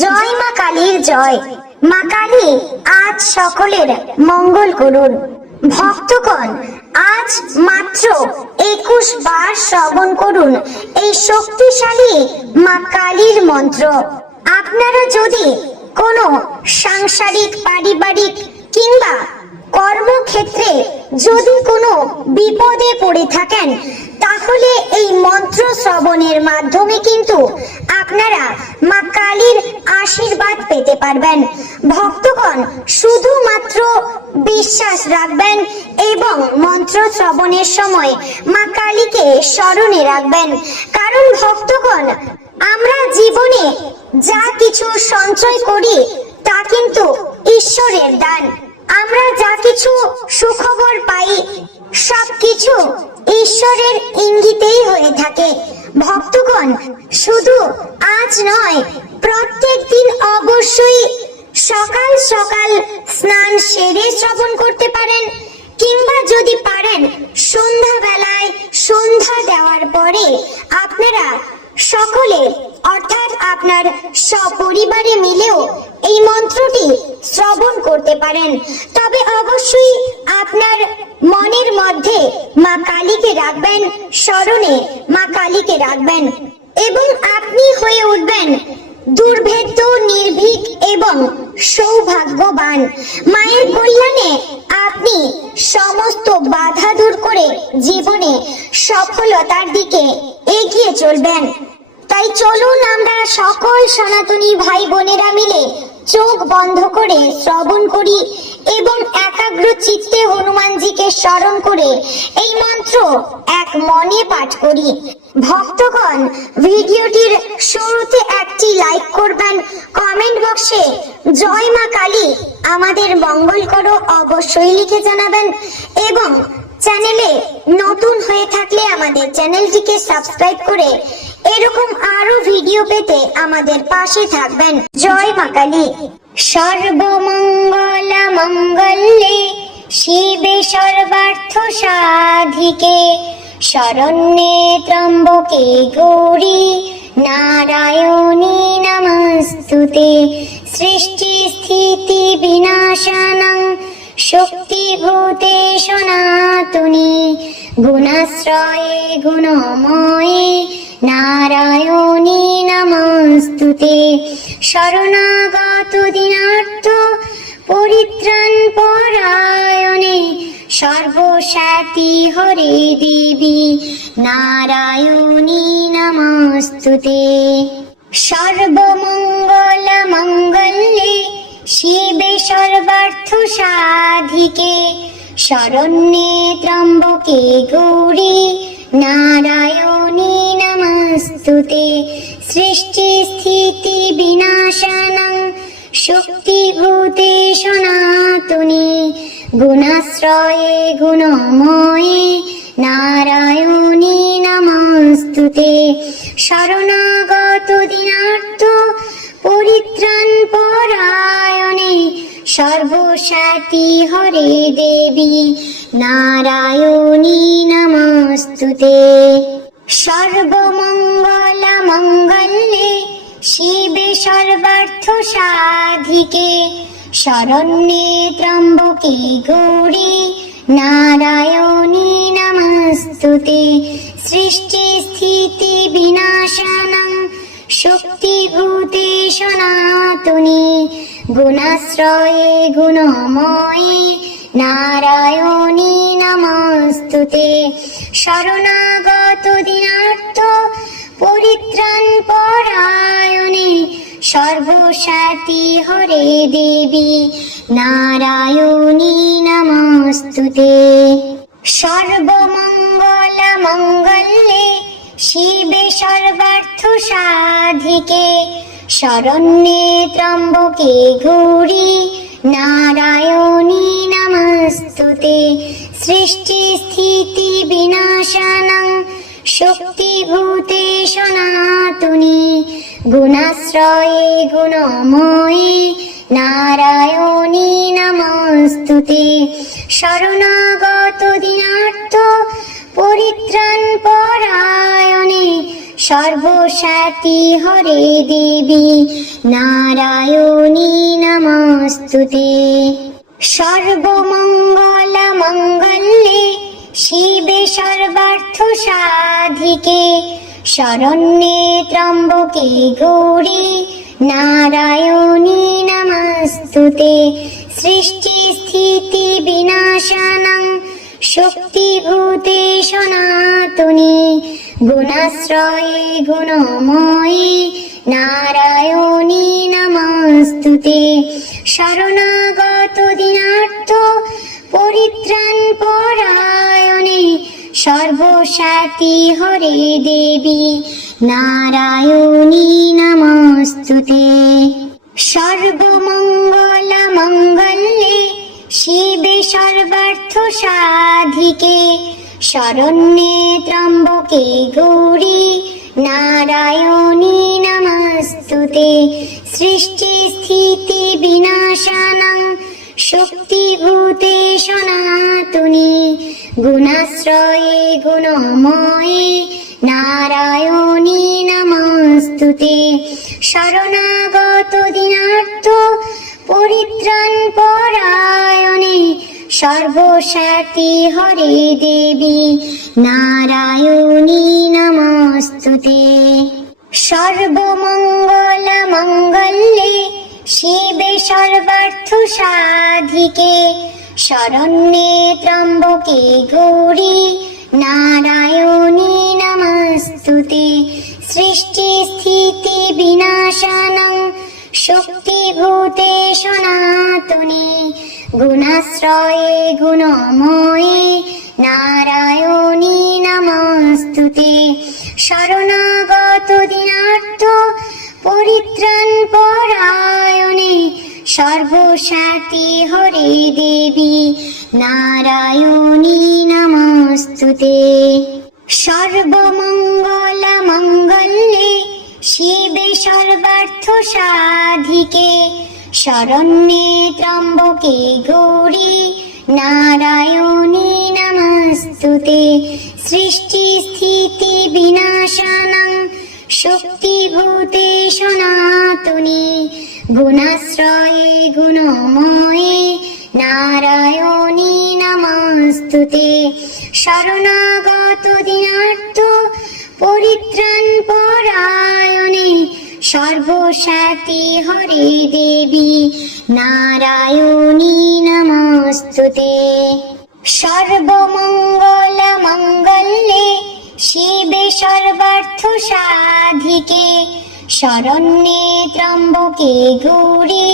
জয় মা কালীর জয়। মা কালী আজ সকলের মঙ্গল করুন। ভক্তগণ, আজ মাত্র 21 বার শ্রবণ করুন এই শক্তিশালী মা কালীর মন্ত্র। আপনারা যদি কোনো সাংসারিক, পারিবারিক কিংবা কর্মক্ষেত্রে যদি কোনো বিপদে পড়ে থাকেন, তাহলে এই মন্ত্র শ্রবণের মাধ্যমে কিন্তু আপনারা মা কালীর আশীর্বাদ পেতে পারবেন। ভক্তগণ, শুধুমাত্র বিশ্বাস রাখবেন এবং মন্ত্র শ্রবণের সময় মা কালীকে স্মরণে রাখবেন। কারণ ভক্তগণ, আমরা জীবনে যা কিছু সঞ্চয় করি তা কিন্তু ঈশ্বরের দান। আমরা যা কিছু সুখবর পাই সবকিছু ঈশ্বরের ইঙ্গিতেই হয়ে থাকে। ভক্তগণ, শুধু আজ নয়, প্রত্যেক দিন অবশ্যই সকাল সকাল স্নান সেরে শ্রবণ করতে পারেন, কিংবা যদি পারেন সন্ধ্যা বেলায় সন্ধ্যা দেওয়ার পরে আপনারা সকলে অর্থাৎ আপনার সপরিবারে মিলেও এই মন্ত্রটি শ্রবণ করতে পারেন। তবে অবশ্যই আপনার মনের মধ্যে মা কালীকে রাখবেন, স্মরণে মা কালীকে রাখবেন এবং আপনি হয়ে উঠবেন দুর্ভেদ্য, নির্ভীক এবং সৌভাগ্যবান। মায়ের কল্যাণে আপনি সমস্ত বাধা দূর করে জীবনে সফলতার দিকে এগিয়ে চলবেন। তাই চলুন আমরা সকল সনাতনী ভাই বোনেরা মিলে চোখ বন্ধ করে শ্রবণ করি এবং একাগ্র চিত্তে হনুমানজিকে স্মরণ করে এই মন্ত্র এক মনে পাঠ করি। ভক্তগণ, ভিডিওটির শুরুতে একটি লাইক করবেন, কমেন্ট বক্সে জয় মা কালী আমাদের মঙ্গল করো অবশ্যই লিখে জানাবেন এবং চ্যানেলে নতুন হয়ে থাকলে আমাদের চ্যানেলটিকে সাবস্ক্রাইব করে এরকম আরো ভিডিও পেতে আমাদের পাশে থাকবেন। জয় মা কালী। সর্বমঙ্গল মঙ্গলে শিবে সর্বার্থ সাধিকে শরণ্যে ত্র্যম্বকে গৌরী নারায়ণী নমস্তুতে। সৃষ্টি স্থিতি বিনাশানং শক্তিভূতে সনাতনী গুণাশ্রয়ে গুণময়ে নারায়ণী নমস্তুতে। শরণাগত দীনার্থ পরিত্রাণ পরায়ণে সর্বশাতি হরে দেবী নারায়ণী নমস্তুতে। সর্বমঙ্গল মঙ্গলে শিবে সর্বার্থ সাধিকে শরণ্যে ত্র্যম্বকে গৌরী নারায়ণী নমস্তুতে। সৃষ্টি স্থিতি বিনাশানং শক্তিভূতে সনাতনী গুণাশ্রয়ে গুণময়ে নারায়ণী নমস্তুতে। শরণাগত দীনার্থ পরিত্রাণ পরায়ণে সর্বশাতি হরে দেবী নারায়ণী নমস্তুতে। সর্বমঙ্গল মঙ্গলে শিবে সর্বার্থ সাধিকে শরণ্যে ত্র্যম্বকে গৌরী নারায়ণী নমস্তুতে। সৃষ্টি স্থিতি বিনাশানং শক্তিভূতে সনাতনী গুণাশ্রয়ে গুণময়ে নারায়ণী নমস্তুতে। শরণাগত দীনার্থ পরিত্রাণ পরায়ণে সর্বশাতি হরে দেবী নারায়ণী নমস্তুতে। সর্বমঙ্গল মঙ্গলে শিবে সর্বার্থ সাধিকে শরণ্যে ত্র্যম্বকে গৌরী নারায়ণী নমস্তুতে। সৃষ্টি স্থিতি বিনাশানং শক্তিভূতে সনাতনী গুণাশ্রয়ে গুণময়ে নারায়ণী নমস্তুতে। শরণাগত দীনার্থ পরিত্রাণ পরায়ণে সর্বস্যাতি হরে দেবী নারায়ণী নমস্তুতে। সর্বমঙ্গল মঙ্গলে শিবে সর্বার্থ সাধিকে শরণ্যে ত্র্যম্বকে গৌরী নারায়ণী নমস্তুতে। সৃষ্টি স্থিতি বিনাশানাং শক্তিভূতে সনাতনী গুণাশ্রয়ে গুণময়ী নারায়ণী নমস্তুতে। শরণাগত দীনার্থ পরিত্রাণ পরায়ণে সর্বস্যাতি হরে দেবী নারায়ণী নমস্তুতে। সর্বমঙ্গল মঙ্গলে শিবে সর্বার্থ সাধিকে শরণ্যে ত্র্যম্বকে গৌরী নারায়ণী নমস্তুতে। সৃষ্টি স্থিতি বিনাশানাং শক্তিভূতে সনাতনী গুণাশ্রয়ে গুণময়ী নারায়ণী নমস্তুতে। শরণাগত দীনার্থ পরিত্রাণ পরায়ণে সর্বস্যাতি হরে দেবী নারায়ণী নমস্তুতে। সর্বমঙ্গল মঙ্গলে শিবে সর্বার্থ সাধিকে শরণ্যে ত্র্যম্বকে গৌরী নারায়ণী নমস্তুতে। সৃষ্টি স্থিতি বিনাশানাং শক্তিভূতে সনাতনী গুণাশ্রয়ে গুণময়ী নারায়ণী নমস্তুতে। শরণাগত দীনার্থ পরিত্রাণ পরায়ণে সর্বস্যাতি হরে দেবী নারায়ণী নমস্তুতে। সর্বমঙ্গল মঙ্গলে শিবে সর্বার্থ সাধিকে শরণ্যে ত্র্যম্বকে গৌরী নারায়ণী নমস্তুতে। সৃষ্টি স্থিতি বিনাশানাং শক্তিভূতে সনাতনী গুণাশ্রয়ে গুণময়ী নারায়ণী নমস্তুতে। শরণাগত দীনার্থ পরিত্রাণ পরায়ণে সর্বস্যাতি হরে দেবী নারায়ণী নমস্তুতে। সর্বমঙ্গল মঙ্গলে শিবে সর্বার্থ সাধিকে শরণ্যে ত্র্যম্বকে গৌরী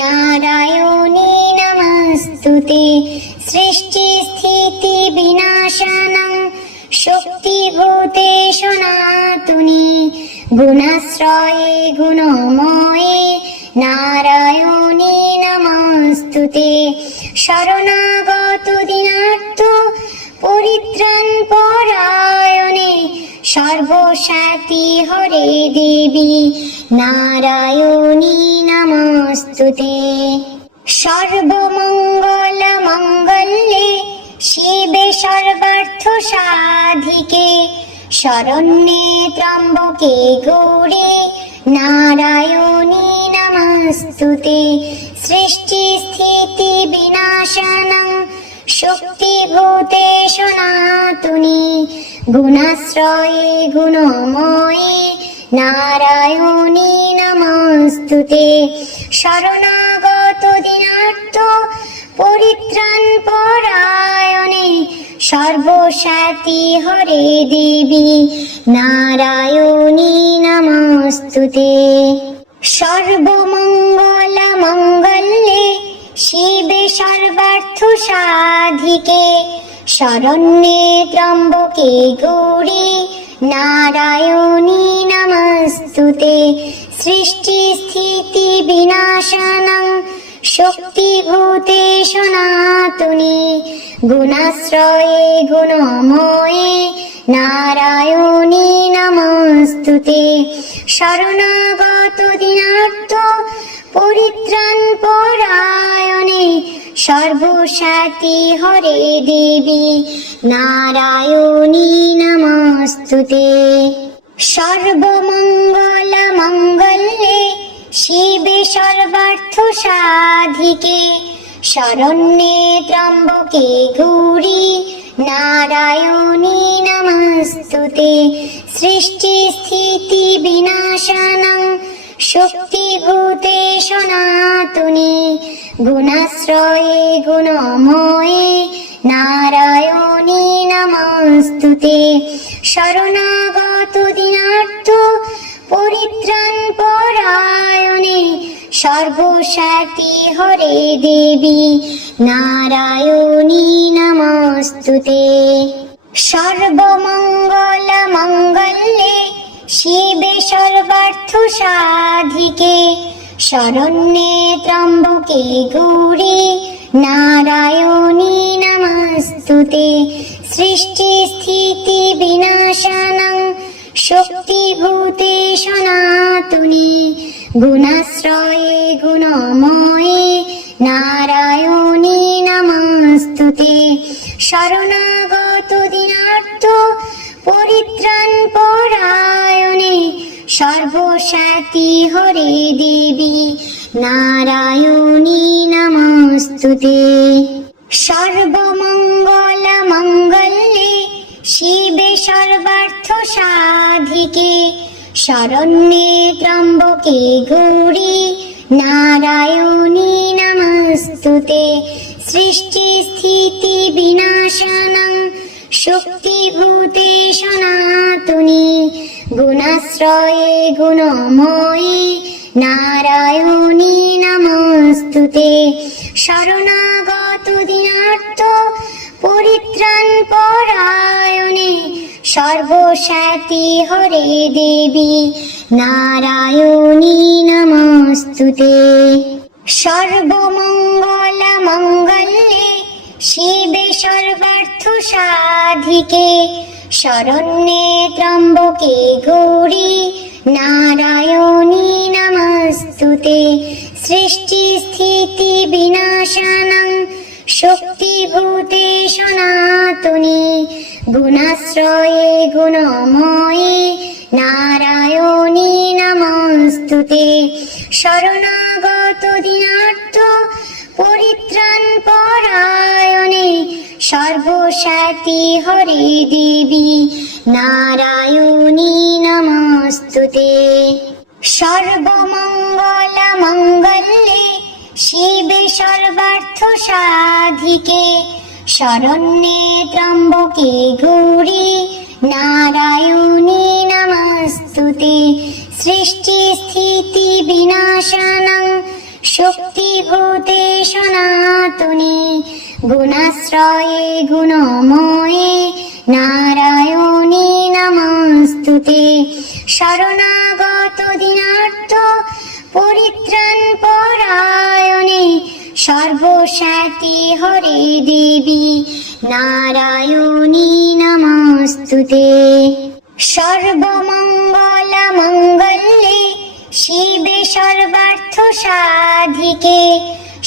নারায়ণী নমস্তুতে। সৃষ্টি স্থিতি বিনাশানাং শক্তিভূতে সনাতনী গুণাশ্রয়ে গুণময়ী নারায়ণী নমস্তুতে। শরণাগত দীনার্থ পরিত্রাণ পরায়ণে সর্বস্যাতি হরে দেবী নারায়ণী নমস্তুতে। সর্বমঙ্গল মঙ্গলে শিবে সর্বার্থ সাধিকে শরণ্যে ত্র্যম্বকে গৌরী নারায়ণী নমস্তুতে। সৃষ্টি স্থিতি বিনাশানাং শক্তিভূতে সনাতনী গুণাশ্রয়ে গুণময়ী নারায়ণী নমস্তুতে। শরণাগত দীনার্থ পরিত্রাণ পরায়ণে সর্বস্যাতি হরে দেবী নারায়ণী নমস্তুতে। সর্বমঙ্গল মঙ্গলে শিবে সর্বার্থ সাধিকে শরণ্যে ত্র্যম্বকে গৌরী নারায়ণী নমস্তুতে। সৃষ্টি স্থিতি বিনাশানাং শক্তিভূতে সনাতনী গুণাশ্রয়ে গুণময়ী নারায়ণী নমস্তুতে। শরণাগত দীনার্থ পরিত্রাণ পরায়ণে সর্বস্যাতি হরে দেবী নারায়ণী নমস্তুতে। সর্বমঙ্গল মঙ্গলে শিবে সর্বার্থ সাধিকে, শরণ্যে ত্র্যম্বকে গৌরী নারায়ণী নমস্তুতে। সৃষ্টি স্থিতি বিনাশানং শক্তিভূতে সনাতনী, গুণাশ্রয়ে গুণময়ে নারায়ণী নমস্তুতে। শরণাগত দীনার্থ পরিত্রাণ পরায়ণে, সর্বশক্তি হরে দেবী নারায়ণী নমস্তুতে। সর্বমঙ্গল মঙ্গলে শিবে সর্বার্থ সাধিকে, শরণ্যে ত্র্যম্বকে গৌরী নারায়ণী নমস্তুতে। সৃষ্টি স্থিতি বিনাশানং শক্তিভূতে সনাতনী, গুণাশ্রয়ে গুণময়ে নারায়ণী নমস্তুতে। শরণাগত দীনার্থ পরিত্রাণ পরায়ণে, সর্বশক্তি হরে দেবী নারায়ণী নমস্তুতে। সর্বমঙ্গল মঙ্গলে শিবে সর্বার্থ সাধিকে, শরণ্যে ত্র্যম্বকে গৌরী নারায়ণী নমস্তুতে। সৃষ্টি স্থিতি বিনাশানং শক্তিভূতে সনাতনী, গুণাশ্রয়ে গুণময়ে নারায়ণী নমস্তুতে। শরণাগত দীনার্থ পরিত্রাণ পরায়ণে, সর্বশক্তি হরে দেবী নারায়ণী নমস্তুতে। সর্বমঙ্গল মঙ্গলে শিবে সর্বার্থ সাধিকে, শরণ্যে ত্র্যম্বকে গৌরী নারায়ণী নমস্তুতে। সৃষ্টি স্থিতি বিনাশানং শক্তিভূতে সনাতনী, গুণাশ্রয়ে গুণময়ে নারায়ণী নমস্তুতে। শরণাগত দীনার্থ পরিত্রাণ পরায়ণে, সর্বশক্তি হরে দেবী নারায়ণী নমস্তুতে। সর্বমঙ্গল মঙ্গলে শিবে সর্বার্থ সাধিকে, শরণ্যে ত্র্যম্বকে গৌরী নারায়ণী নমস্তুতে। সৃষ্টি স্থিতি বিনাশানং শক্তিভূতে সনাতনী, গুণাশ্রয়ে গুণময়ে নারায়ণী নমস্তুতে। শরণাগত দীনার্থ পরিত্রাণ পরায়ণে, সর্বশক্তি হরে দেবী নারায়ণী নমস্তুতে। সর্বমঙ্গল মঙ্গলে শিবে সর্বার্থ সাধিকে,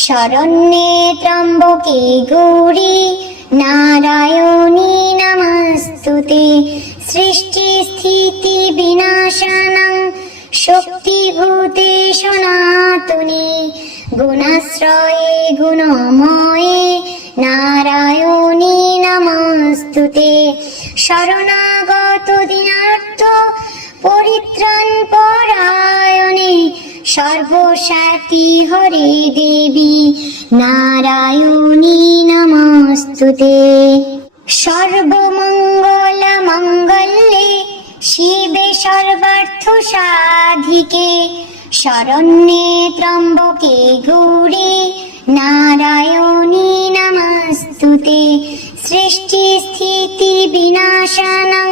শরণ্যে ত্র্যম্বকে গৌরী নারায়ণী নমস্তুতে। সৃষ্টি স্থিতি বিনাশানং শক্তিভূতে সনাতনী, গুণাশ্রয়ে গুণময়ে নারায়ণী নমস্তুতে। শরণাগত দীনার্থ পরিত্রাণ পরায়ণে, সর্বশক্তি হরে দেবী নারায়ণী নমস্তুতে। সর্বমঙ্গল মঙ্গলে শিবে সর্বার্থ সাধিকে, শরণ্যে ত্র্যম্বকে গৌরী নারায়ণী নমস্তুতে। সৃষ্টি স্থিতি বিনাশানং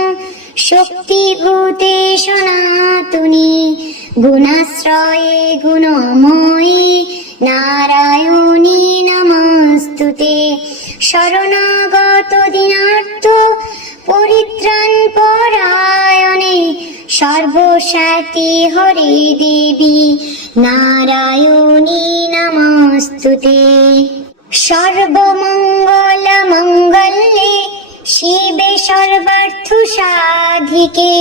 শক্তিভূতে সনাতনী, গুণাশ্রয়ে গুণময়ে নারায়ণী নমস্তুতে। শরণাগত দীনার্থ পরিত্রাণ পরায়ণে, সর্বশক্তি হরে দেবী নারায়ণী নমস্তুতে। সর্বমঙ্গল মঙ্গলে শিবে সর্বার্থ সাধিকে,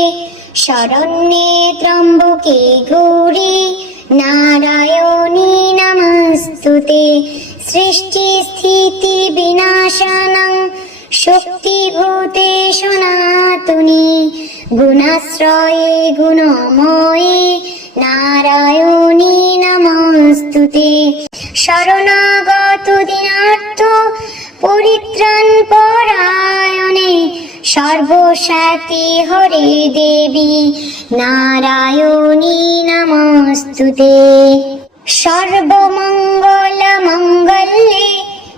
শরণ্যে ত্র্যম্বকে গৌরী নারায়ণী নমস্তুতে। সৃষ্টি স্থিতি বিনাশানং শক্তিভূতে সনাতনী, গুণাশ্রয়ে গুণময়ে নারায়ণী নমস্তুতে। শরণাগত দীনার্থ পরিত্রাণ পরায়ণে সর্বশক্তি হরে দেবী নারায়ণী নমস্তুতে। সর্বমঙ্গল মঙ্গলে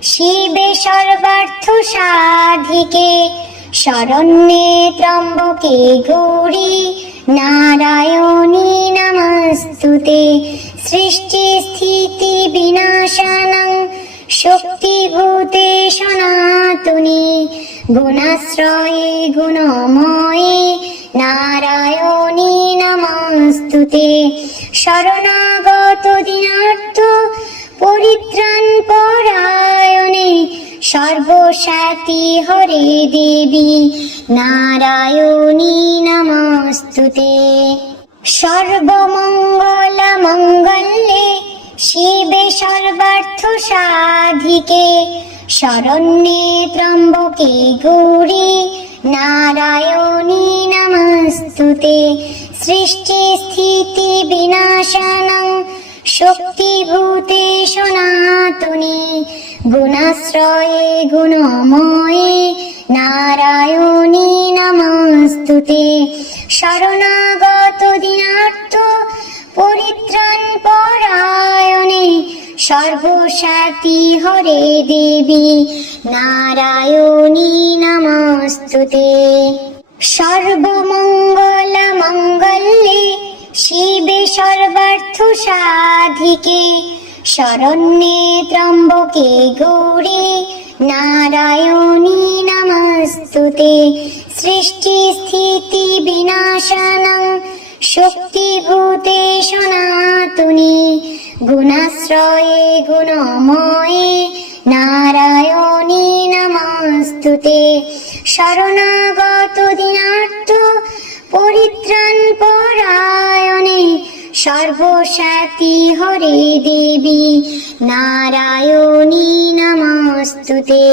শিবে সর্বার্থ সাধিকে, শরণ্যে ত্র্যম্বকে গৌরী নারায়ণী নমস্তুতে। সৃষ্টি স্থিতি বিনাশানং শক্তিভূতে সনাতনী, গুণাশ্রয়ে গুণময়ে নারায়ণী নমস্তুতে। শরণাগত দীনার্থ পরিত্রাণ পরায়ণে সর্বশক্তি হরে দেবী নারায়ণী নমস্তুতে। সর্বমঙ্গল মঙ্গলে শিবে সর্বার্থ সাধিকে, শরণ্যে ত্র্যম্বকে গৌরী নারায়ণী নমস্তুতে। সৃষ্টি স্থিতি বিনাশানং শক্তিভূতে সনাতনী, গুণাশ্রয়ে গুণময়ে নারায়ণী নমস্তুতে। শরণাগত দীনার্থ পরিত্রাণ পরায়ণে সর্বশক্তি হরে দেবী নারায়ণী নমস্তুতে। সর্বমঙ্গল মঙ্গলে শিবে সর্বার্থ সাধিকে, শরণ্যে ত্র্যম্বকে গৌরী নারায়ণী নমস্তুতে। সৃষ্টি স্থিতি বিনাশানং শক্তিভূতে সনাতনী, গুণাশ্রয়ে গুণময়ে নারায়ণী নমস্তুতে। শরণাগত দীনার্থ পরিত্রাণ পরায়ণে সর্বশক্তি হরে দেবী নারায়ণী নমস্তুতে।